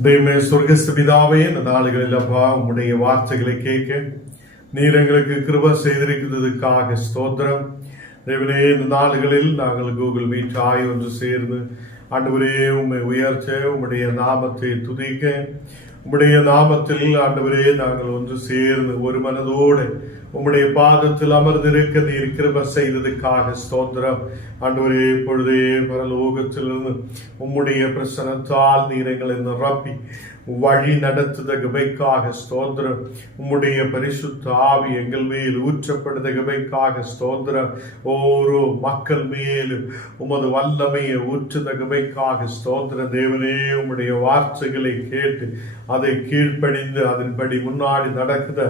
தெய்வமே சொர்க்கஸ்த பிதாவே இந்த நாளுகளில் அப்பா உம்முடைய வார்த்தைகளை கேட்க. நீர் எங்களுக்கு கிருப செய்திருக்கிறதுக்காக ஸ்தோத்திரம். தேவனே இந்த நாடுகளில் நாங்கள் கூகுள் மீட் ஆய் ஒன்று சேர்ந்து ஆண்டவரே உண்மை உயர்த்த உம்முடைய நாமத்தை துதிக்க. உம்முடைய நாமத்தில் ஆண்டவரே நாங்கள் ஒன்று சேர்ந்து ஒரு மனதோடு உம்முடைய பாதத்தில் அமர்ந்திருக்க நீர் கிருப செய்ததுக்காக ஸ்தோத்திரம். ஆண்டவரே இப்பொழுதே பரலோகத்திலிருந்து உம்முடைய பிரசனத்தால் நீர் எங்களை நிரப்பி வழி நடத்துத கபைக்காக ஸ்தோத்திரம். உம்முடைய பரிசுத்த ஆவி எங்கள் மேல் ஊற்றப்படுத கபைக்காக ஸ்தோத்திரம். ஓரோ மக்கள் மேலும் உமது வல்லமையை ஊற்றுத கபைக்காக ஸ்தோத்திரம். தேவனே உம்முடைய வார்த்தைகளை கேட்டு அதை கீழ்ப்படிந்து அதன்படி முன்னாடி நடக்குத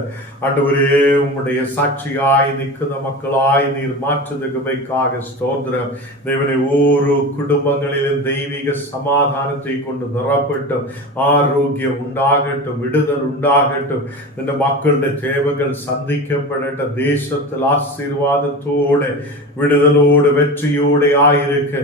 அன்றுவரே உம்முடைய சாட்சியாய் நிற்குத மக்களாய் நீர் மாற்றுத கபைக்காக ஸ்தோத்திரம். தேவனை ஓரோ குடும்பங்களிலும் தெய்வீக சமாதானத்தை கொண்டு நிரப்பட்டும். ஆறு உண்டாகட்டும் விடுதல் உண்டாகட்டும் இந்த மக்களுடைய தேவைகள் சந்திக்கப்படட்டும். தேசத்தில் ஆசீர்வாதத்தோடு விடுதலோடு வெற்றியோடு ஆயிருக்க.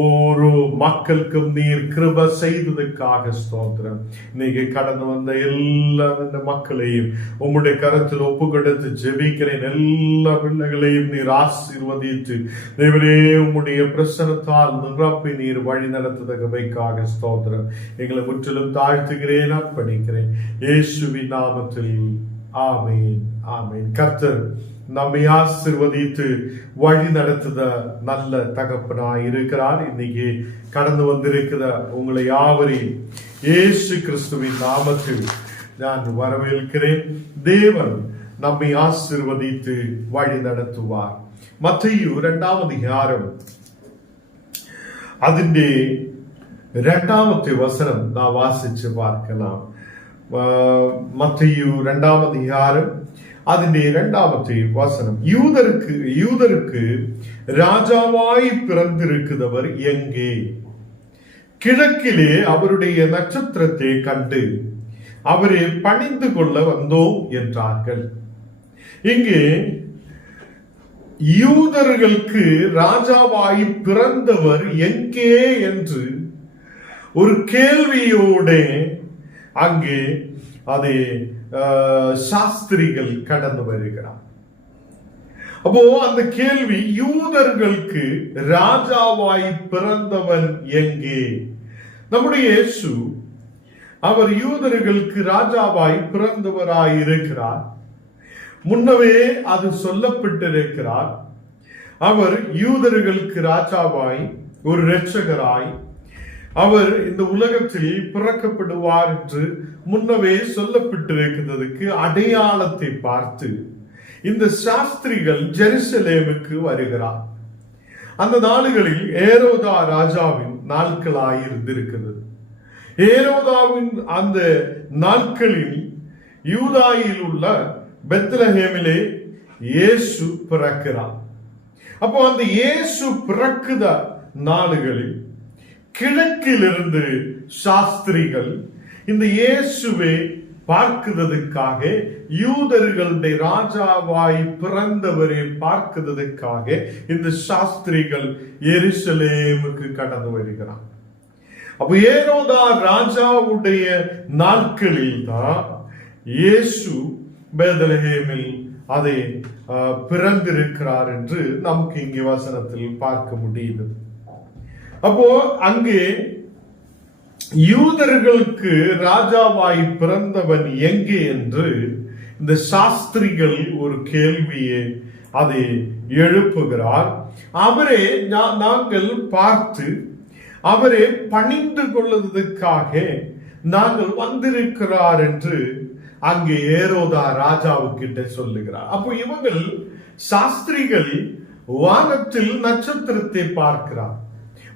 ஓரோ மக்களுக்கும் நீர் கிருப செய்ததுக்காக ஸ்தோத்திரம். இன்னைக்கு கடந்து வந்த எல்லா இந்த மக்களையும் உம்முடைய கரத்தில் ஒப்பு கொடுத்து ஜெபிக்கிறேன். எல்லா பிள்ளைகளையும் நீர் ஆசீர்வதித்து தேவனே உம்முடைய பிரசனத்தால் நிரப்பி நீர் வழி நடத்துதகவைக்காக ஸ்தோத்திரம். எங்களை முற்றிலும் தாழ்த்துகிறேன் அர்ப்பணிக்கிறேன் இயேசுவின் நாமத்தில் ஆமேன் ஆமேன் கர்த்தர் நம்மை ஆசிர்வதித்து வழி நடத்துத நல்ல தகப்பனாய் இருக்கிறார் இன்னைக்கு கடந்து வந்திருக்கிற உங்களை யாவரையும் இயேசு கிறிஸ்துவின் நாமத்தில் நான் வரவேற்கிறேன் தேவன் நம்மை ஆசிர்வதித்து வழி நடத்துவார் மத்தையு രണ്ടാമത് அதிகாரம் അതിന്റെ இரண்டாவது வசனம் நான் வாசிச்சு பார்க்கலாம் மத்தையு இரண்டாம் யாரும் அதன் രണ്ടാമത്തെ വസനം யூதருக்கு யூதருக்கு രാജാവായി പിറന്നിരിക്കുന്നവർ எங்கே கிழக்கிலே அவருடைய நட்சத்திரத்தை கண்டு அவரை பணிந்து கொள்ள வந்தோம் என்றார்கள். இங்கே யூதர்களுக்கு ராஜாவாய் பிறந்தவர் எங்கே என்று ஒரு கேள்வியோட அங்கே அதை சாஸ்திரிகள் கடந்து வருகிறார். அப்போ அந்த கேள்வி யூதர்களுக்கு ராஜாவாய் பிறந்தவன் எங்கே? நம்முடைய இயேசு அவர் யூதர்களுக்கு ராஜாவாய் பிறந்தவராய் இருக்கிறார் முன்னவே அது சொல்லப்பட்டிருக்கிறார். அவர் யூதர்களுக்கு ராஜாவாய் ஒரு இரட்சகராய் அவர் இந்த உலகத்தில் பிறக்கப்படுவார் என்று முன்னவே சொல்லப்பட்டிருக்கிறதுக்கு அடையாளத்தை பார்த்து இந்த சாஸ்திரிகள் ஜெருசலேமுக்கு வருகிறார். அந்த நாடுகளில் ஏரோதா ராஜாவின் நாட்களாய் இருந்திருக்கிறது. ஏரோதாவின் அந்த நாட்களில் யூதாயில் உள்ள பெத்லஹேமிலே இயேசு பிறக்கிறார். அப்போ அந்த இயேசு பிறக்குத நாடுகளில் கிழக்கிலிருந்து சாஸ்திரிகள் இந்த இயேசுவை பார்க்கிறதுக்காக யூதர்களுடைய ராஜாவாய் பிறந்தவரை பார்க்கிறதுக்காக இந்த சாஸ்திரிகள் எருசலேமுக்கு கடந்து வருகிறான் அப்ப ஏரோதா ராஜாவுடைய நாட்களில் தான் இயேசு பேதலஹேமில் அதை பிறந்திருக்கிறார் என்று நமக்கு இங்கே வசனத்தில் பார்க்க முடியுது அப்போ அங்கே யூதர்களுக்கு ராஜாவாய் பிறந்தவன் எங்கே என்று இந்த சாஸ்திரிகள் ஒரு கேள்வியை அதை எழுப்புகிறார். அவரே நாங்கள் பார்த்து அவரே பணிந்து கொள்வதற்காக நாங்கள் வந்திருக்கிறார் என்று அங்கே ஏரோதா ராஜாவுக்கிட்ட சொல்லுகிறார். அப்போ இவங்கள் சாஸ்திரிகள் வானத்தில் நட்சத்திரத்தை பார்க்கிறார்.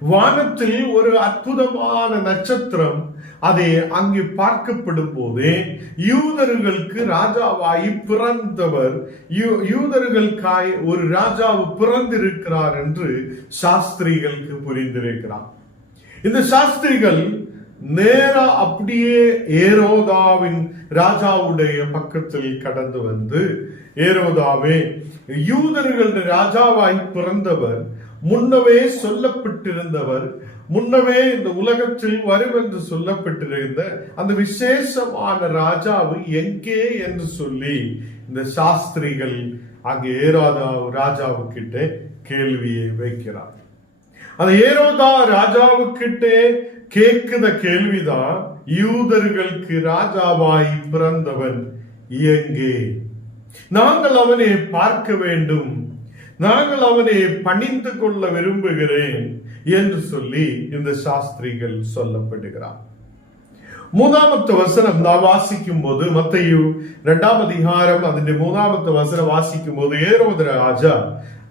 வானத்தில் ஒரு அற்புதமான நட்சத்திரம் அதை அங்கே பார்க்கப்படும் போது யூதர்களுக்கு ராஜாவாய் பிறந்தவர். யூ- யூதர்களுக்காய் ஒரு ராஜாவு பிறந்திருக்கிறார் என்று சாஸ்திரிகளுக்கு புரிந்திருக்கிறார். இந்த சாஸ்திரிகள் நேரா அப்படியே ஏரோதாவின் ராஜாவுடைய பக்கத்தில் கடந்து வந்து ஏரோதாவே யூதர்களுடைய ராஜாவாய் பிறந்தவர் முன்னவே சொல்லப்பட்டிருந்தவர் முன்னவே இந்த உலகத்தில் வரும் என்று சொல்லப்பட்டிருந்த அந்த விசேஷமான ராஜாவு எங்கே என்று சொல்லி இந்த சாஸ்திரிகள் அங்கே ஏராதா ராஜாவுக்கிட்ட கேள்வியை வைக்கிறார். அந்த ஏரோதா ராஜாவுக்கிட்டே கேட்கிற கேள்விதான் யூதர்களுக்கு ராஜாவாய் பிறந்தவன் எங்கே நாங்கள் அவனை பார்க்க வேண்டும். நாங்கள் அவனை பணிந்து கொள்ள விரும்புகிறேன் என்று சொல்லி இந்த சாஸ்திரிகள் சொல்லப்படுகிறான் மூணாமத்து வசனம் நான் வாசிக்கும் போது மத்தையு இரண்டாம் அதிகாரம் அதனுடைய மூணாமத்து வசனம் வாசிக்கும் போது ஏரோதர ராஜா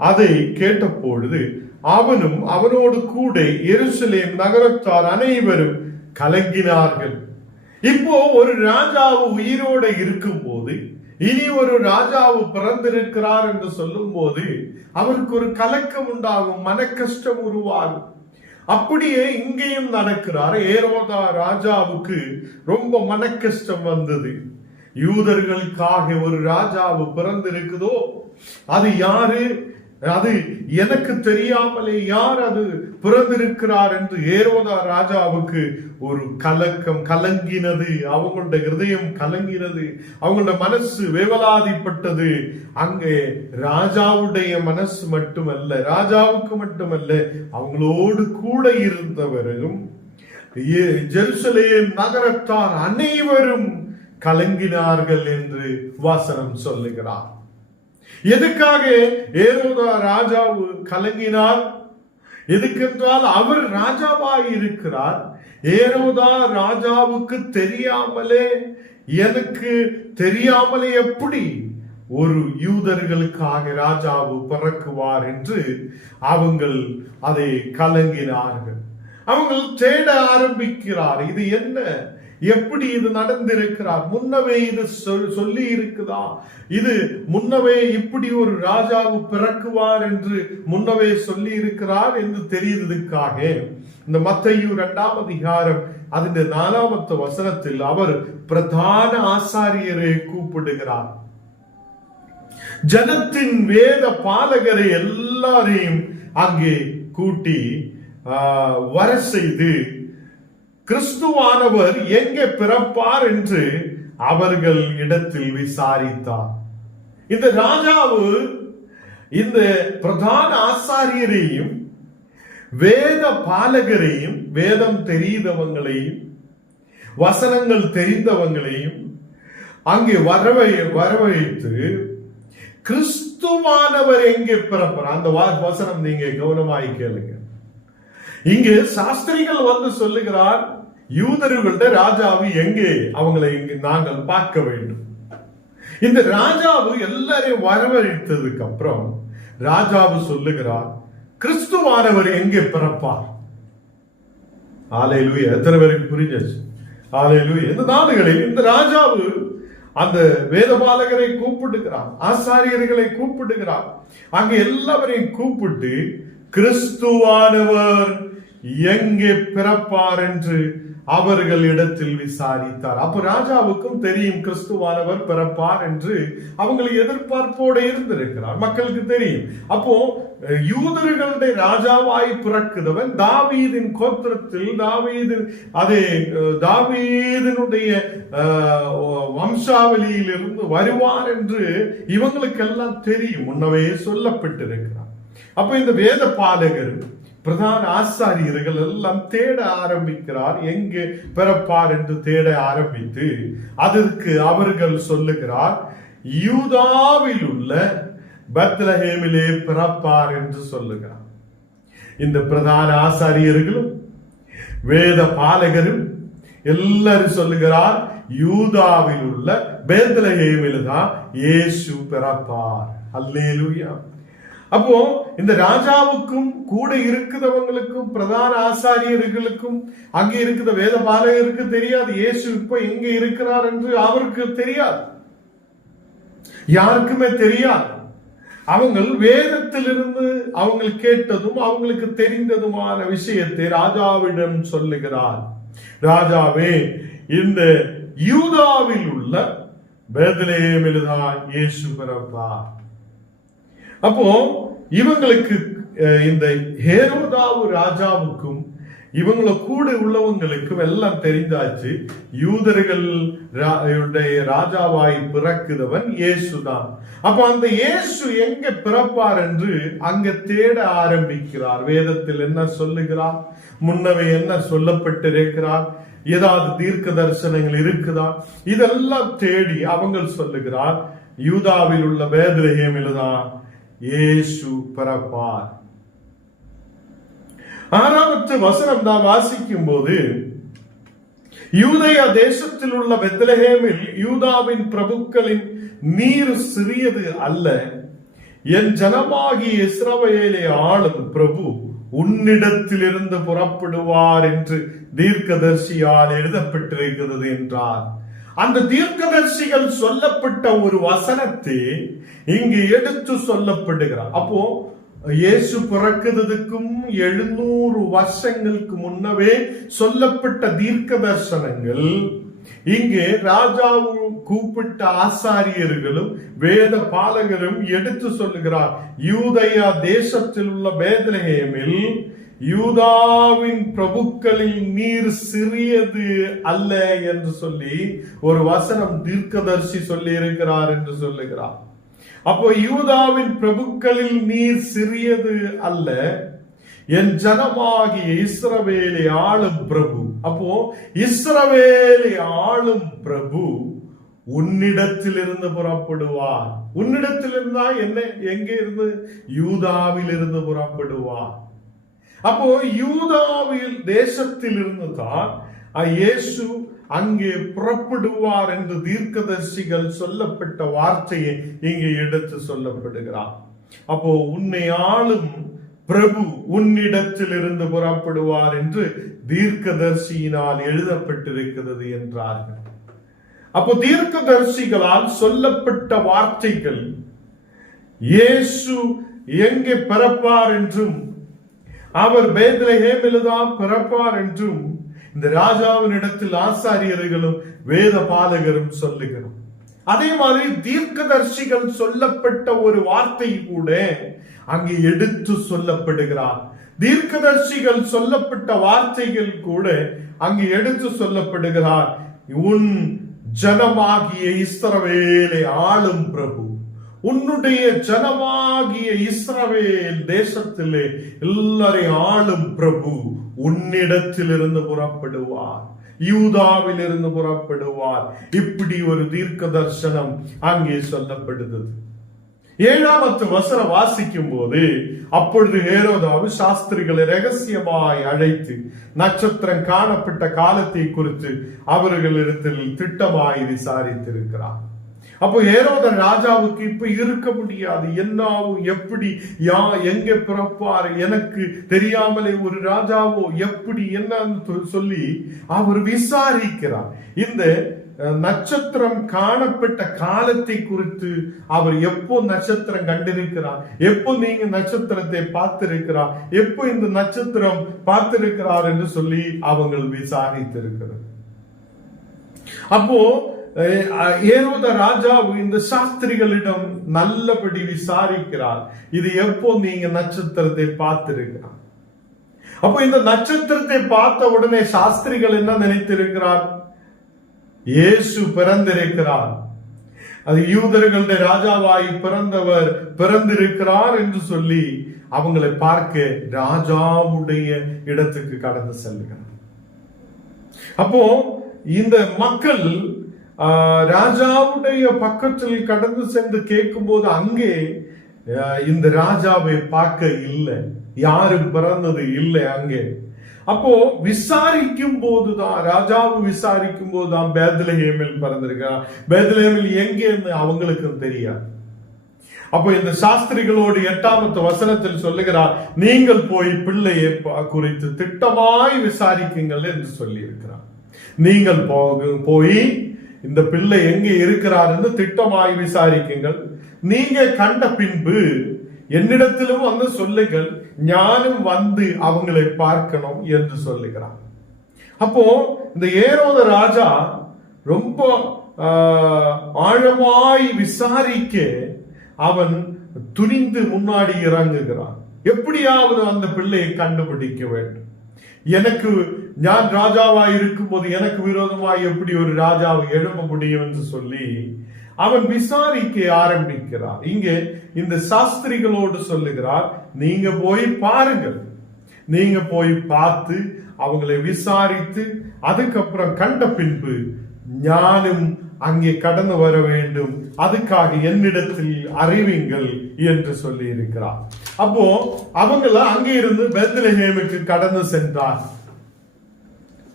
அதை கேட்ட பொழுது அவனும் அவனோடு கூட எருசலேம் நகரத்தார் அனைவரும் கலங்கினார்கள். இப்போ ஒரு ராஜாவு உயிரோட இருக்கும் போது இனி ஒரு ராஜாவு பிறந்திருக்கிறார் என்று சொல்லும் போது அவருக்கு ஒரு கலக்கம் உண்டாகும் மன கஷ்டம் உருவாகும். அப்படியே இங்கேயும் நடக்கிறார். ஏரோதா ராஜாவுக்கு ரொம்ப மன கஷ்டம் வந்தது. யூதர்களுக்காக ஒரு ராஜாவு பிறந்திருக்குதோ? அது யாரு? அது எனக்கு தெரியாமலே யார் அது? பிறந்திருக்கிறார் என்று ஏரோதா ராஜாவுக்கு ஒரு கலக்கம் கலங்கினது. அவங்களுடைய ஹிருதயம் கலங்கினது. அவங்களோட மனசு வேவலாதிப்பட்டது. அங்கே ராஜாவுடைய மனசு மட்டுமல்ல ராஜாவுக்கு மட்டுமல்ல அவங்களோடு கூட இருந்தவரும் ஜெருசலேம் நகரத்தார் அனைவரும் கலங்கினார்கள் என்று வாசனம் சொல்லுகிறார். எதுக்காக ஏரோதா ராஜாவு கலங்கினார்? எதுக்கென்றால் அவர் ராஜாவாய் இருக்கிறார். ஏரோதா ராஜாவுக்கு தெரியாமலே எனக்கு தெரியாமலே எப்படி ஒரு யூதர்களுக்காக ராஜாவு பிறக்குவார் என்று அவங்கள் அதை கலங்கினார்கள். அவங்கள் தேட ஆரம்பிக்கிறார். இது என்ன? எப்படி இது நடந்திருக்கிறார்? முன்னவே இது சொல்லி இருக்குதா இது முன்னவே இப்படி ஒரு ராஜாவு பிறக்குவார் என்று முன்னவே சொல்லி இருக்கிறார் என்று தெரியுதுக்காக இந்த மத்தையு இரண்டாம் அதிகாரம் அதன் நாலாமத்து வசனத்தில் அவர் பிரதான ஆசாரியரை கூப்பிடுகிறார். ஜனத்தின் வேத பாலகரை எல்லாரையும் அங்கே கூட்டி வர செய்து கிறிஸ்துவானவர் எங்கே பிறப்பார் என்று அவர்கள் இடத்தில் விசாரித்தார். இந்த ராஜாவு இந்த பிரதான ஆசாரியரையும் வேத பாலகரையும் வேதம் தெரிந்தவங்களையும் வசனங்கள் தெரிந்தவங்களையும் அங்கே வரவை வரவழைத்து கிறிஸ்துவானவர் எங்கே பிறப்பார். அந்த வசனம் நீங்க கவனமாய் கேளுங்க. இங்கு சாஸ்திரிகள் வந்து சொல்லுகிறார் யூதர்களுடைய ராஜாவு எங்கே? அவங்களை இங்கு நாங்கள் பார்க்க வேண்டும். இந்த ராஜாவு எல்லாரையும் வரவழைத்ததுக்கு அப்புறம் ராஜாவு சொல்லுகிறார் கிறிஸ்துவானவர் எங்கே பிறப்பார்? ஆலையிலு எத்தனை பேருக்கு புரிஞ்சிச்சு? ஆலையிலு இந்த நாடுகளில் இந்த ராஜாவு அந்த வேதபாலகரை கூப்பிடுகிறார் ஆசாரியர்களை கூப்பிடுகிறார். அங்க எல்லாவரையும் கூப்பிட்டு கிறிஸ்துவானவர் எங்கே பிறப்பார்? என்று அவர்கள் இடத்தில் விசாரித்தார். அப்ப ராஜாவுக்கும் தெரியும் கிறிஸ்துவானவர் பிறப்பார் என்று அவங்களை எதிர்பார்ப்போடு இருந்திருக்கிறார். மக்களுக்கு தெரியும். அப்போ யூதர்களுடைய ராஜாவாய் பிறக்குதவன் தாவீதின் கோத்திரத்தில் தாவீதின் அதே தாவீதினுடைய வம்சாவளியிலிருந்து வருவார் என்று இவங்களுக்கெல்லாம் தெரியும். முன்னவே சொல்லப்பட்டிருக்கிறார். அப்ப இந்த வேத பாலகர் பிரதான ஆசாரியர்கள் எல்லாம் தேட ஆரம்பிக்கிறார். எங்கே பிறப்பார் என்று தேட ஆரம்பித்து அதற்கு அவர்கள் சொல்லுகிறார் யூதாவில் உள்ள பத்லஹேமிலே பிறப்பார் என்று சொல்லுகிறார். இந்த பிரதான ஆசாரியர்களும் வேத பாலகரும் எல்லாரும் சொல்லுகிறார் யூதாவில் உள்ள பேத்லஹேமில் தான் இயேசு பிறப்பார். அல்லேலுயா. அப்போ இந்த ராஜாவுக்கும் கூட இருக்கிறவங்களுக்கும் பிரதான ஆசாரியர்களுக்கும் அங்கே இருக்கிற வேத பாலகருக்கு தெரியாது. இயேசு இப்ப எங்க இருக்கிறார் என்று அவருக்கு தெரியாது. யாருக்குமே தெரியாது. அவங்கள் வேதத்திலிருந்து அவங்க கேட்டதும் அவங்களுக்கு தெரிந்ததுமான விஷயத்தை ராஜாவிடம் சொல்லுகிறார். ராஜாவே இந்த யூதாவில் உள்ள பேதலேமில்தான் இயேசு பிறப்பார். அப்போ இவங்களுக்கு இந்த ஹேரோதாவு ராஜாவுக்கும் இவங்கள கூட உள்ளவங்களுக்கும் எல்லாம் தெரிந்தாச்சு. யூதர்கள் ரா- உடைய ராஜாவாய் பிறக்குதவன் இயேசுதான். அப்ப அந்த இயேசு எங்க பிறப்பார் என்று அங்க தேட ஆரம்பிக்கிறார். வேதத்தில் என்ன சொல்லுகிறார்? முன்னவே என்ன சொல்லப்பட்டிருக்கிறார்? ஏதாவது தீர்க்க தரிசனங்கள் இருக்குதா? இதெல்லாம் தேடி அவங்க சொல்லுகிறார் யூதாவில் உள்ள பேத்லஹேமில் இயேசு பிறப்பார். ஆறாவது வசனம் நாம் வாசிக்கும் போது யூதயா தேசத்தில் உள்ள பெத்லஹேமில் யூதாவின் பிரபுக்களின் நீர் சிறியது அல்ல. என் ஜனமாகி இஸ்ரவேலை ஆளும் பிரபு உன்னிடத்திலிருந்து புறப்படுவார் என்று தீர்க்கதர்சியால் எழுதப்பட்டிருக்கிறது என்றார். அந்த தீர்க்கதர்சிகள் சொல்லப்பட்ட ஒரு வசனத்தை இங்கு எடுத்து சொல்லப்படுகிறார். அப்போ இயேசு பிறக்கிறதுக்கும் எழுநூறு வருஷங்களுக்கு முன்னவே சொல்லப்பட்ட தீர்க்க தர்சனங்கள் இங்கே ராஜாவு கூப்பிட்ட ஆசாரியர்களும் வேத பாலகரும் எடுத்து சொல்லுகிறார். யூதயா தேசத்தில் உள்ள வேதலகேமில் யூதாவின் பிரபுக்களில் நீர் சிறியது அல்ல என்று சொல்லி ஒரு வசனம் தீர்க்கதர்சி சொல்லி இருக்கிறார் என்று சொல்லுகிறார். அப்போ யூதாவின் பிரபுக்களில் நீர் சிறியது அல்ல என் ஜனமாகிய இஸ்ரவேலை ஆளும் பிரபு. அப்போ இஸ்ரவேலை ஆளும் பிரபு உன்னிடத்திலிருந்து புறப்படுவார். உன்னிடத்தில் இருந்தா என்ன எங்க இருந்து? யூதாவில் இருந்து புறப்படுவார். அப்போ யூதாவில் தேசத்தில் இருந்துதான் இயேசு அங்கே புறப்படுவார் என்று தீர்க்கதரிசிகள் சொல்லப்பட்ட வார்த்தையை இங்கே எடுத்து சொல்லப்படுகிறார். அப்போ உன்னை ஆளும் பிரபு உன்னிடத்தில் இருந்து புறப்படுவார் என்று தீர்க்கதரிசியினால் எழுதப்பட்டிருக்கிறது என்றார்கள். அப்போ தீர்க்கதரிசிகளால் சொல்லப்பட்ட வார்த்தைகள் இயேசு எங்கே பிறப்பார் என்றும் அவர் பேத்லஹேமில்தான் பிறப்பார் என்றும் இந்த ராஜாவின் இடத்தில் ஆசாரியர்களும் வேத பாலகரும் சொல்லுகிறோம். அதே மாதிரி தீர்க்கதர்சிகள் சொல்லப்பட்ட ஒரு வார்த்தை கூட அங்கே எடுத்து சொல்லப்படுகிறார். தீர்க்கதர்சிகள் சொல்லப்பட்ட வார்த்தைகள் கூட அங்கு எடுத்து சொல்லப்படுகிறார். உன் ஜனமாகிய இஸ்ரவேலை ஆளும் பிரபு. உன்னுடைய ஜனமாகிய இஸ்ரவேல் தேசத்திலே எல்லாரையும் ஆளும் பிரபு உன்னிடத்திலிருந்து புறப்படுவார். யூதாவில் இருந்து புறப்படுவார். இப்படி ஒரு தீர்க்க தரிசனம் அங்கே சொல்லப்படுது ஏழாமத்து வசனம் வாசிக்கும் போது அப்பொழுது ஹேரோதாவு சாஸ்திரிகளை ரகசியமாய் அழைத்து நட்சத்திரம் காணப்பட்ட காலத்தை குறித்து அவர்களிடத்தில் திட்டமாய் விசாரித்திருக்கிறார். அப்போ ஏரோதன் ராஜாவுக்கு இப்ப இருக்க முடியாது. என்னாவும் எப்படி யா எங்க பிறப்பார் எனக்கு தெரியாமலே ஒரு ராஜாவோ எப்படி என்னன்னு சொல்லி அவர் விசாரிக்கிறார். இந்த நட்சத்திரம் காணப்பட்ட காலத்தை குறித்து அவர் எப்போ நட்சத்திரம் கண்டிருக்கிறார்? எப்போ நீங்க நட்சத்திரத்தை பார்த்திருக்கிறார்? எப்போ இந்த நட்சத்திரம் பார்த்திருக்கிறார் என்று சொல்லி அவங்க விசாரித்திருக்கிறார் அப்போ ஏரோத ராஜா இந்த சாஸ்திரிகளிடம் நல்லபடி விசாரிக்கிறார். இது எப்போ நீங்க நட்சத்திரத்தை பார்த்திருக்கிறார்? அப்போ இந்த நட்சத்திரத்தை பார்த்த உடனே சாஸ்திரிகள் என்ன நினைத்திருக்கிறார்? இயேசு பிறந்திருக்கிறார். அது யூதர்களுடைய ராஜாவாய் பிறந்தவர் பிறந்திருக்கிறார் என்று சொல்லி அவங்களை பார்க்க ராஜாவுடைய இடத்துக்கு கடந்து செல்கிறார். அப்போ இந்த மக்கள் ராஜாவுடைய பக்கத்தில் கடந்து சென்று கேட்கும்போது அங்கே இந்த ராஜாவை பார்க்க இல்லை. யாரும் பிறந்தது இல்லை அங்கே. அப்போ விசாரிக்கும் போதுதான் ராஜாவு விசாரிக்கும் போதுதான் பேத்லஹேமில் பிறந்திருக்கிறார். பேத்லஹேமில் எங்கேன்னு அவங்களுக்கும் தெரியாது. அப்போ இந்த சாஸ்திரிகளோடு எட்டாமத்து வசனத்தில் சொல்லுகிறார் நீங்கள் போய் பிள்ளையை குறித்து திட்டமாய் விசாரிக்குங்கள் என்று சொல்லி இருக்கிறார் நீங்கள் போக போய் இந்த பிள்ளை எங்கே இருக்கிறார் என்று திட்டமாய் விசாரிக்குங்கள். நீங்க கண்ட பின்பு என்னிடத்திலும் வந்து சொல்லுங்கள். ஞானம் வந்து அவங்களை பார்க்கணும் என்று சொல்லுகிறார் அப்போ இந்த ஏரோத ராஜா ரொம்ப ஆழமாய் விசாரிக்க அவன் துணிந்து முன்னாடி இறங்குகிறான். எப்படியாவது அந்த பிள்ளையை கண்டுபிடிக்க வேண்டும். எனக்கு நான் ராஜாவாய் இருக்கும்போது எனக்கு விரோதமாய் எப்படி ஒரு ராஜாவை எழுப்ப முடியும் என்று சொல்லி அவன் விசாரிக்க ஆரம்பிக்கிறார் இங்கே இந்த சாஸ்திரிகளோடு சொல்லுகிறார் நீங்க போய் பாருங்கள் நீங்க போய் பார்த்து அவங்களை விசாரித்து அதுக்கப்புறம் கண்ட பின்பு ஞானும் அங்கே கடந்து வர வேண்டும் அதுக்காக என்னிடத்தில் அறிவிங்கள் என்று சொல்லி இருக்கிறார் அப்போ அவங்கள அங்கே இருந்து பெத்லஹேமுக்கு கடந்து சென்றார்.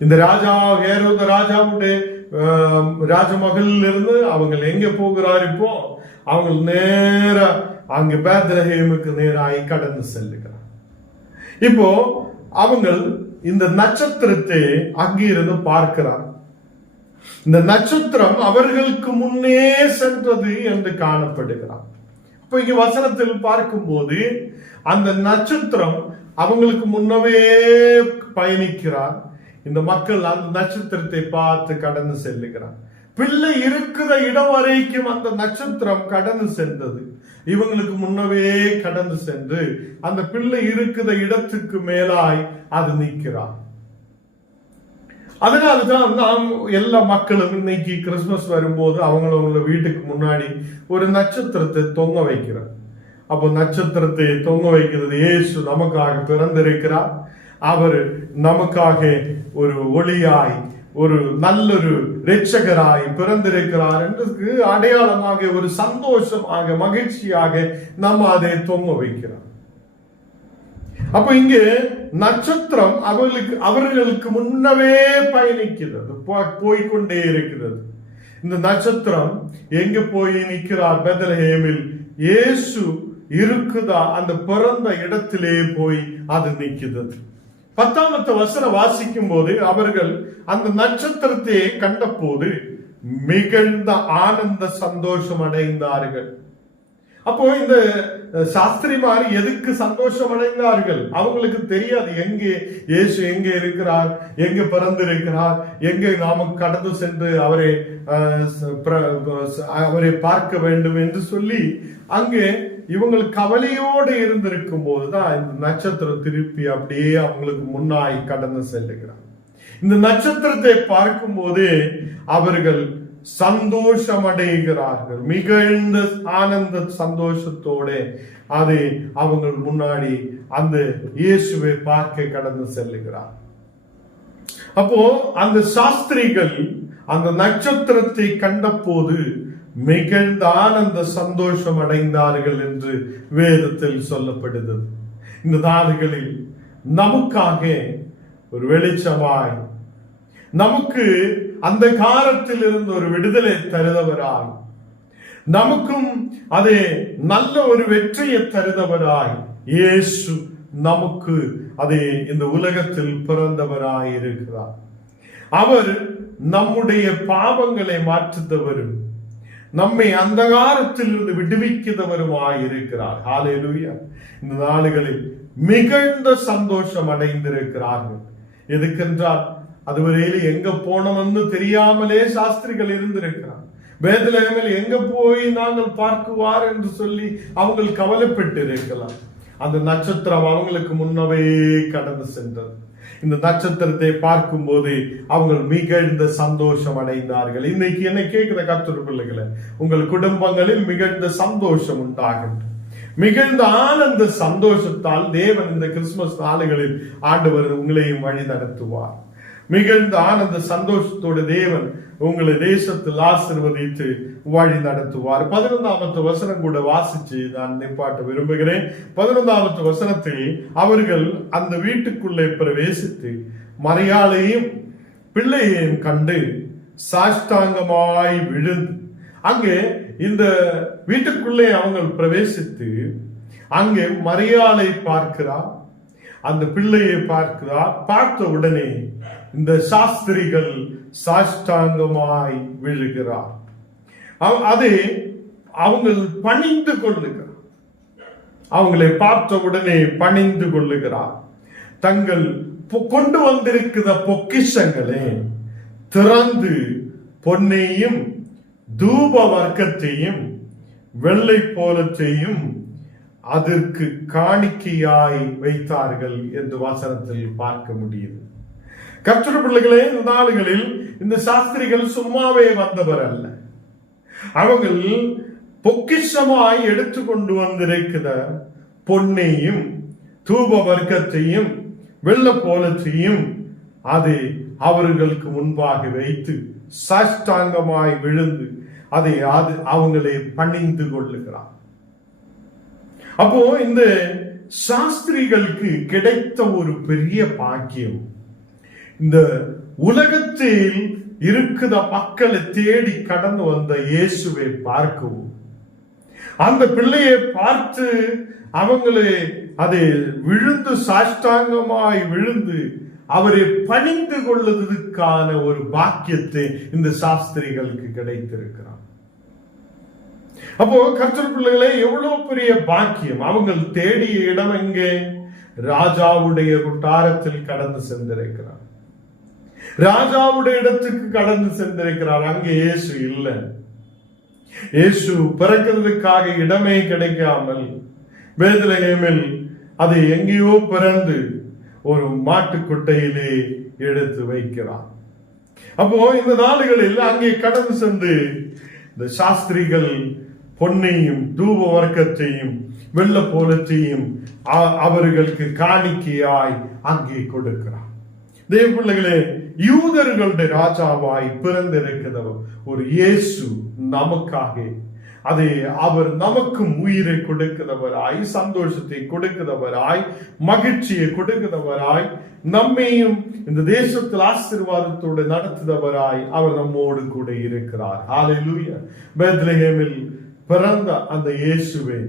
இந்த ராஜா வேறொரு ராஜாவுடைய ஆஹ், ராஜமகளில் இருந்து அவங்க எங்க போகிறார் இப்போ? அவங்க நேர அங்க பேத்லஹேமுக்கு நேராய் கடந்து செல்லுகிறார். இப்போ அவங்க இந்த நட்சத்திரத்தை அங்கிருந்து பார்க்கிறார். இந்த நட்சத்திரம் அவர்களுக்கு முன்னே சென்றது என்று காணப்படுகிறார். இப்போ இங்க வசனத்தில் பார்க்கும்போது அந்த நட்சத்திரம் அவங்களுக்கு முன்னவே பயணிக்கிறார். இந்த மக்கள் அந்த நட்சத்திரத்தை பார்த்து கடந்து செல்லுகிறார். பிள்ளை இருக்கிற இடம் வரைக்கும் அந்த நட்சத்திரம் கடந்து சென்றது. இவங்களுக்கு முன்னவே கடந்து சென்று அந்த பிள்ளை இருக்கிற இடத்துக்கு மேலாய் அது அதனால தான் நாம் எல்லா மக்களும் இன்னைக்கு கிறிஸ்துமஸ் வரும்போது அவங்களவங்கள வீட்டுக்கு முன்னாடி ஒரு நட்சத்திரத்தை தொங்க வைக்கிறார் அப்போ நட்சத்திரத்தை தொங்க வைக்கிறது இயேசு நமக்காக பிறந்திருக்கிறார். அவர் நமக்காக ஒரு ஒளியாய் ஒரு நல்லொரு ரட்சகராய் பிறந்திருக்கிறார் என்றதுக்கு அடையாளமாக ஒரு சந்தோஷமாக மகிழ்ச்சியாக நம்ம அதை தொங்க வைக்கிறோம். அப்ப இங்க நட்சத்திரம் அவர்களுக்கு அவர்களுக்கு முன்னவே பயணிக்கிறது. போய்கொண்டே போய்க்கொண்டே இருக்கிறது. இந்த நட்சத்திரம் எங்க போய் நிற்கிறார் பெதலஹேமில்? இயேசு இருக்குதா? அந்த பிறந்த இடத்திலே போய் அது நிற்கிறது பத்தாமத்து வசனம் வாசிக்கும் போது அவர்கள் அந்த நட்சத்திரத்தை கண்டபோது மிகுந்த ஆனந்த சந்தோஷம் அடைந்தார்கள். அப்போ இந்த சாஸ்திரிமார் எதுக்கு சந்தோஷம் அடைந்தார்கள் அவங்களுக்கு தெரியாது எங்கே இயேசு எங்கே இருக்கிறார் எங்கே பிறந்திருக்கிறார் எங்கே நாம கடந்து சென்று அவரை அவரை பார்க்க வேண்டும் என்று சொல்லி அங்கே இவங்களுக்கு கவலையோடு இருந்திருக்கும் போதுதான் இந்த நட்சத்திரம் திருப்பி அப்படியே அவங்களுக்கு முன்னாய் கடந்து செல்லுகிறார். இந்த நட்சத்திரத்தை பார்க்கும் போதே அவர்கள் சந்தோஷம் அடைகிறார்கள் மிகுந்த ஆனந்த சந்தோஷத்தோட அது அவங்க முன்னாடி அந்த இயேசுவை பார்க்க கடந்து செல்லுகிறார். அப்போ அந்த சாஸ்திரிகள் அந்த நட்சத்திரத்தை கண்டபோது மிகுந்த ஆனந்த சந்தோஷம் அடைந்தார்கள் என்று வேதத்தில் சொல்லப்படுகிறது. இந்த நாடுகளில் நமக்காக ஒரு வெளிச்சமாய் நமக்கு அந்த காலத்தில் இருந்து ஒரு விடுதலை தருதவராய். நமக்கும் அதே நல்ல ஒரு வெற்றியை தருதவராய். இயேசு நமக்கு அதே இந்த உலகத்தில் பிறந்தவராய் இருக்கிறார். அவர் நம்முடைய பாவங்களை மாற்றுத்தவரும் நம்மை அந்தகாரத்தில் இருந்து விடுவிக்கிறவருமாய் இருக்கிறார். ஹalleluya இந்த நாடுகளில் மிகுந்த சந்தோஷம் அடைந்திருக்கிறார்கள். எதுக்கென்றால் அதுவரையில எங்க போனோம்னு தெரியாமலே சாஸ்திரிகள் இருந்திருக்கிறார் வேதலேமில் எங்க போய் நாங்கள் பார்க்குவார் என்று சொல்லி அவங்கள் கவலைப்பட்டு இருக்கலாம் அந்த நட்சத்திரம் அவங்களுக்கு முன்னவே கடந்து சென்றது. இந்த நட்சத்திரத்தை பார்க்கும் போது அவங்கள் மிகுந்த சந்தோஷம் அடைந்தார்கள். இன்னைக்கு என்ன கேட்கிற கத்திர பிள்ளைகளை? உங்கள் குடும்பங்களில் மிகுந்த சந்தோஷம் உண்டாகட்டும். மிகுந்த ஆனந்த சந்தோஷத்தால் தேவன் இந்த கிறிஸ்துமஸ் நாளுகளில் ஆண்டவர் உங்களையும் வழி நடத்துவார் மிகுந்த ஆனந்த சந்தோஷத்தோடு தேவன் உங்களை தேசத்தில் ஆசிர்வதித்து வழி நடத்துவார். பதினொன்றாமத்து வசனம் கூட வாசிச்சு நான் நிப்பாட்ட விரும்புகிறேன். பதினொன்றாமத்து வசனத்தில் அவர்கள் அந்த வீட்டுக்குள்ளே பிரவேசித்து மறையாளையும் பிள்ளையையும் கண்டு சாஷ்டாங்கமாய் விழுந்து அங்கே இந்த வீட்டுக்குள்ளே அவங்கள் பிரவேசித்து அங்கே மரியாதை பார்க்கிறார். அந்த பிள்ளையை பார்க்கிறார். பார்த்த உடனே இந்த சாஸ்திரிகள் சாஷ்டாங்கமாய் விழுகிறார். அது அதை அவங்க பணிந்து கொள்ளுகிறார். அவங்களை பார்த்த உடனே பணிந்து கொள்ளுகிறார். தங்கள் பொ- கொண்டு வந்திருக்கிற பொக்கிஷங்களை திறந்து பொன்னையும் தூப வர்க்கத்தையும் வெள்ளை போலத்தையும் அதற்கு காணிக்கையாய் வைத்தார்கள் என்று வசனத்தில் பார்க்க முடியுது. கர்த்தர் பிள்ளைகளே இந்த நாளுகளில் இந்த சாஸ்திரிகள் சும்மாவே வந்தவர் அல்ல. அவர்கள் பொக்கிஷமாய் எடுத்து கொண்டு வந்திருக்கிற பொன்னையும் தூப வர்க்கத்தையும் வெள்ள போலத்தையும் அது அவர்களுக்கு முன்பாக வைத்து சாஷ்டாங்கமாய் விழுந்து அதை அது அவங்களை பணிந்து கொள்ளுகிறார். அப்போ இந்த சாஸ்திரிகளுக்கு கிடைத்த ஒரு பெரிய பாக்கியம் இந்த உலகத்தில் இருக்கிற மக்களை தேடி கடந்து வந்த இயேசுவை பார்க்கவும். அந்த பிள்ளையை பார்த்து அவங்களே அதை விழுந்து சாஷ்டாங்கமாய் விழுந்து அவரை பணிந்து கொள்வதற்கான ஒரு பாக்கியத்தை இந்த சாஸ்திரிகளுக்கு கிடைத்திருக்கிறார் அப்போ கர்த்தர் பிள்ளைகளே எவ்வளவு பெரிய பாக்கியம். அவங்க தேடிய இடம் எங்கே? ராஜாவுடைய கொட்டாரத்தில் கடந்து சென்றிருக்கிறார் ராஜாவுடைய இடத்துக்கு கடந்து சென்றிருக்கிறார். அங்கே இயேசு இல்லை. இயேசு பிறக்கிறதுக்காக இடமே கிடைக்காமல் வேதலகேமில் அதை எங்கேயோ பிறந்து ஒரு மாட்டுக்குட்டையிலே எடுத்து வைக்கிறார். அப்போ இந்த நாடுகளில் அங்கே கடந்து சென்று இந்த சாஸ்திரிகள் பொன்னையும் தூப வர்க்கத்தையும் வெள்ள போலத்தையும் அ- அவர்களுக்கு காணிக்கையாய் அங்கே கொடுக்கிறார். தேவ பிள்ளைகளே யூதர்களுடைய ராஜாவாய் பிறந்திருக்கிறவர் ஒரு இயேசு நமக்காக. அதை அவர் நமக்கும் உயிரை கொடுக்கிறவராய் சந்தோஷத்தை கொடுக்கிறவராய் மகிழ்ச்சியை கொடுக்கிறவராய் நம்மையும் இந்த தேசத்தில் ஆசீர்வாதத்தோடு நடத்துகிறவராய் அவர் நம்மோடு கூட இருக்கிறார். ஹalleluya பெத்லஹேமில் பிறந்த அந்த இயேசுவை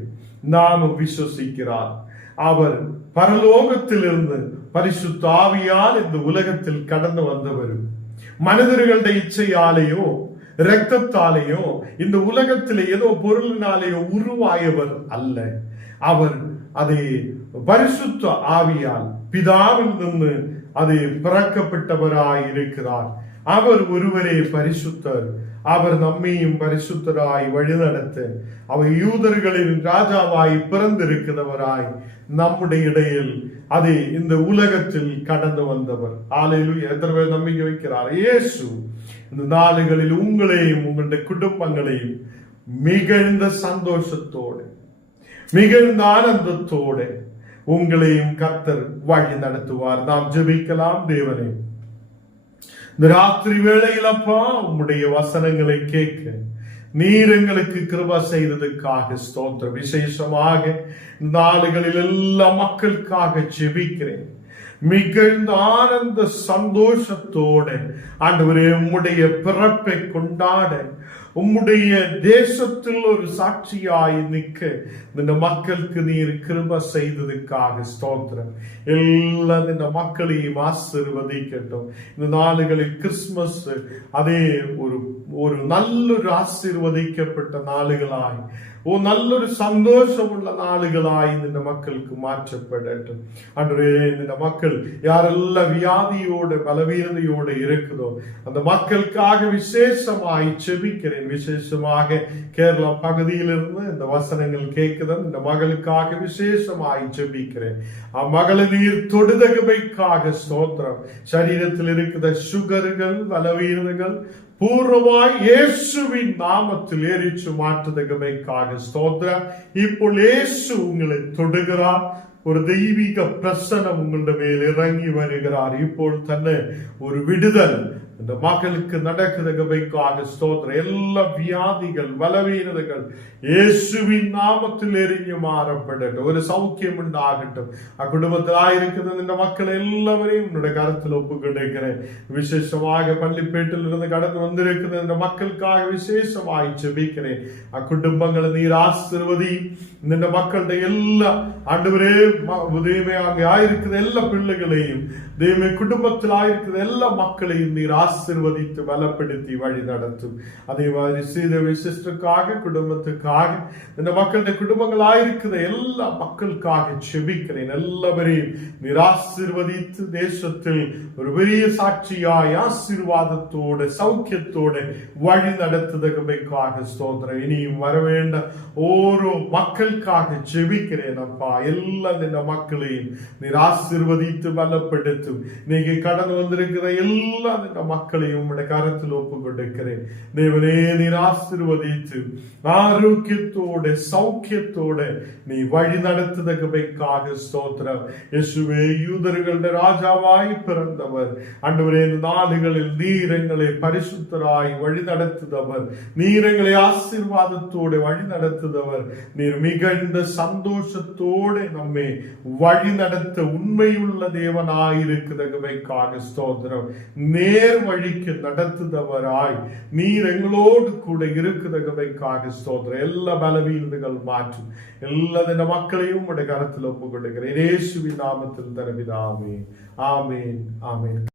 நாம விசுவசிக்கிறார். அவர் பரலோகத்திலிருந்து பரிசுத்த ஆவியால் இந்த உலகத்தில் கடந்து வந்தவர் மனிதர்களுடைய இச்சையாலேயோ இரத்தத்தாலேயோ இந்த உலகத்தில் ஏதோ பொருளினாலேயோ உருவாயவர் அல்ல. அவர் அதை பரிசுத்த ஆவியால் பிதாவில் நின்று அது பிறக்கப்பட்டவராய் இருக்கிறார் அவர் ஒருவரே பரிசுத்தர். அவர் நம்மையும் பரிசுத்தராய் வழிநடத்து. அவர் யூதர்களின் ராஜாவாய் பிறந்திருக்கிறவராய் நம்முடைய இடையில் அது இந்த உலகத்தில் கடந்து வந்தவர். ஆலையில் எத்தனை பேர் நம்பிக்கை வைக்கிறார் இயேசு. இந்த நாளுகளில் உங்களையும் உங்களுடைய குடும்பங்களையும் மிகுந்த சந்தோஷத்தோடு மிகுந்த ஆனந்தத்தோடு உங்களையும் கத்தர் வழி நடத்துவார் நாம் ஜெபிக்கலாம் தேவனே. இந்த ராத்திரி வேளையில் அப்பா உம்முடைய வசனங்களை கேட்க. நீர் எங்களுக்கு கிருபா செய்ததுக்காக ஸ்தோத்திரம். விசேஷமாக இந்த நாடுகளில் எல்லா மக்களுக்காக ஜெபிக்கிறேன். மிகுந்த ஆனந்த சந்தோஷத்தோடு ஆண்டவரே உம்முடைய பிறப்பை கொண்டாட உம்முடைய தேசத்தில் ஒரு சாட்சியாய் நிற்க இந்த மக்களுக்கு நீர் கிருப செய்ததுக்காக ஸ்தோத்திரம். எல்லா இந்த மக்களையும் ஆசிர்வதிக்கட்டும். இந்த நாளுகளில் கிறிஸ்மஸ் அதே ஒரு ஒரு நல்லொரு ஆசிர்வதிக்கப்பட்ட நாளுகளாய் ஓ நல்லொரு சந்தோஷம் உள்ள நாளுகளாய் இந்த மக்களுக்கு மாற்றப்படட்டும். அன்றே இந்த மக்கள் யாரெல்லாம் வியாதியோட பலவீனதையோட இருக்குதோ அந்த மக்களுக்காக விசேஷமாய் செபிக்கிறேன். விசேஷமாக கேரளா பகுதியிலிருந்து இந்த வசனங்கள் கேட்குதான் இந்த மகளுக்காக விசேஷமாய் ஜெபிக்கிறேன். அம்மகள நீர் தொடுதகுமைக்காக ஸ்தோத்திரம். சரீரத்தில் இருக்கிற சுகர்கள் பலவீனங்கள் பூர்வமாய் இயேசுவின் நாமத்தில் எரிச்சு மாற்றுதகமைக்காக ஸ்தோத்திரம். இப்போ இயேசு உங்களை தொடுகிறார். ஒரு தெய்வீக பிரசனம் உங்களுடைய மேல் இறங்கி வருகிறார். இப்போ தன்னை ஒரு விடுதல் இந்த மக்களுக்கு நடக்குது கபைக்காக ஸ்தோத்திரம் எல்லா வியாதிகள் பலவீனதைகள் இயேசுவின் நாமத்தில் எரிഞ്ഞു മാറപ്പെടട്ടെ ഒരു സൗഖ്യം ഉണ്ടാകട്ടെ ആ കുടുംബത്തിലായിരിക്കുന്ന നിന്റെ മക്കൾ എല്ലാവരെയും നിന്റെ കരത്തിൽ ഒപ്പുകൊണ്ടിരിക്കണേ വിശേഷമായ പള്ളിപ്പേട്ടിൽ നിന്ന് കടന്നു വന്നിരിക്കുന്ന നിന്റെ മക്കൾക്കായ വിശേഷമായി ചെപിക്കണേ ആ കുടുംബങ്ങളെ നീ ആശീർവദി നിന്റെ മക്കളുടെ എല്ലാ ആണ്ടുവരെ ദൈവമേ ആയിരിക്കുന്ന എല്ലാ പിള്ളുകളെയും ദൈവമേ കുടുംബത്തിലായിരിക്കുന്ന എല്ലാ മക്കളെയും നീ ஆசிர்வதித்து பலப்படுத்தி வழி நடத்தும். அதே மாதிரி சீத சிஸ்டருக்காக குடும்பத்துக்காக இந்த மக்களுடைய குடும்பங்களாயிருக்கிற எல்லா மக்களுக்காக செபிக்கிறேன். எல்லாவரையும் நிராசிர்வதித்து தேசத்தில் ஒரு பெரிய சாட்சியாய் ஆசீர்வாதத்தோடு சௌக்கியத்தோடு வழி நடத்துதற்காக ஸ்தோத்திரம். இனியும் வரவேண்ட ஓரோ மக்களுக்காக செபிக்கிறேன் அப்பா. எல்லா இந்த மக்களையும் நிராசிர்வதித்து பலப்படுத்தும் நீங்க கடந்து வந்திருக்கிற எல்லா இந்த மக்களையும் உங்களுடைய கரத்தில் ஒப்பு கொடுக்கிறேன் தேவனே நீர் ஆசீர்வதித்து ஆரோக்கியத்தோட சௌக்கியத்தோட நீ வழி நடத்துதற்காக ஸ்தோத்திரம். இயேசுவே யூதர்களுடைய ராஜாவாய் பிறந்தவர். அன்றுவரே இந்த நாடுகளில் நீர் எங்களை பரிசுத்தராய் வழி நடத்துதவர். நீர் எங்களை ஆசீர்வாதத்தோடு வழி நடத்துதவர். நீர் மிகுந்த சந்தோஷத்தோடு நம்மை வழி நடத்த உண்மையுள்ள தேவனாயிருக்கிறதுக்காக ஸ்தோத்திரம். நேர் வழிக்கு நடத்துதவராய் நீர் எங்களோடு கூட இருக்கிறதுக்காக ஸ்தோத்திரம். எல்லா பலவீனங்கள் மாற்றும். எல்லா இந்த மக்களையும் உடைய கரத்தில் ஒப்புக் இயேசுவின் நாமத்தில் தரவிதாமே. ஆமேன் ஆமேன்.